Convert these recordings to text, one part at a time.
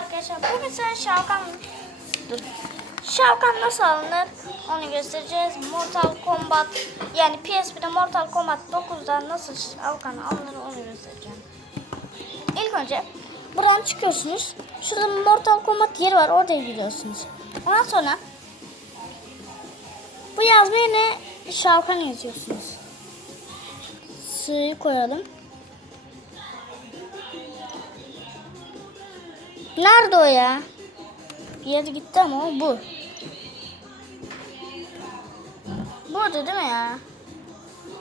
arkadaşlar bugün size Şavkan Dur. Şavkan nasıl alınır onu göstereceğiz. Mortal Kombat yani PSP'de Mortal Kombat 9'da nasıl Şavkan alınır onu göstereceğim. İlk önce buradan çıkıyorsunuz. Şurada Mortal Kombat yeri var orada giriyorsunuz. Ondan sonra bu yazma yerine Şavkan yazıyorsunuz. Suyu koyalım. Nerede o ya? Bir yere gitti ama o bu. Burada değil mi ya?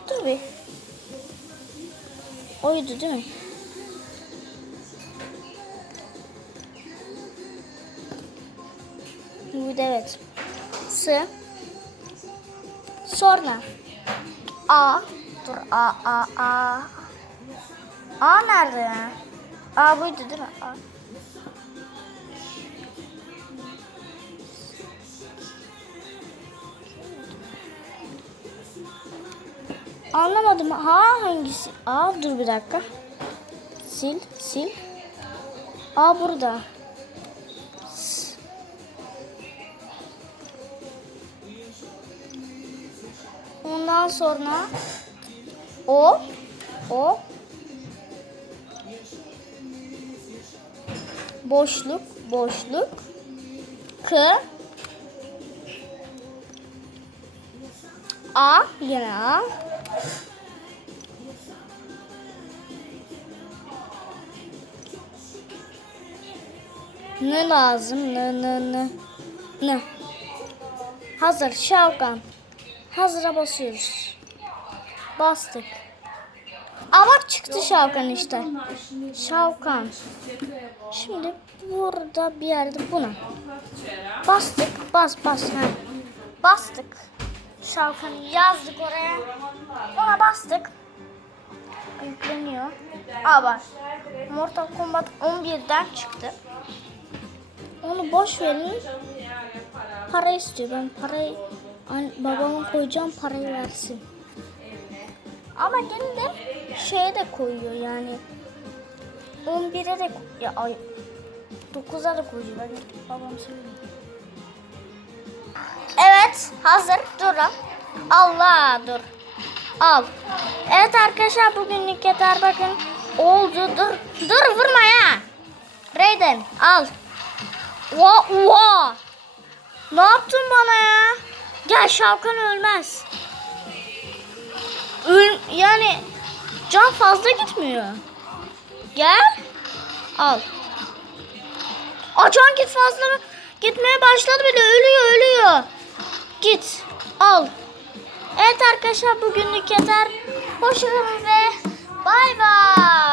Dur bir. Oydu değil mi? Buydu evet. S. Sonra. A. Dur A A A. A nerede ya? A buydu değil mi? A. Anlamadım. Ha hangisi? Aa dur bir dakika. Sil, sil. Aa burada. Ondan sonra o o boşluk boşluk k a yine a Ne lazım? Ne ne ne? Ne? Hazır şalgam. Hazıra basıyoruz. Bastık. Aa bak çıktı şalgam işte. Şalgam. Şimdi burada bir yerde buna. Bastık. Bas bas. Ha. Bastık. Şalgamı yazdık oraya. Ona bastık. Yükleniyor. Aa bak. Mortal Kombat 11'den çıktı. Onu boş verin. Para istiyor. Ben parayı babama koyacağım parayı versin. Ama gene de şeye de koyuyor yani. 11'e de ya ay 9'a da koyuyor. Ben babam söyleyeyim. Evet hazır durun. Allah dur. Al. Evet arkadaşlar bugünlük yeter bakın. Oldu dur. Dur vurma ya. Raiden al. Oha oha. Ne yaptın bana ya? Gel Şavkan ölmez. Öl yani can fazla gitmiyor. Gel. Al. Aa, can git fazla gitmeye başladı bile ölüyor ölüyor. Git. Al. Evet arkadaşlar bugünlük yeter. Hoşçakalın ve bay bay.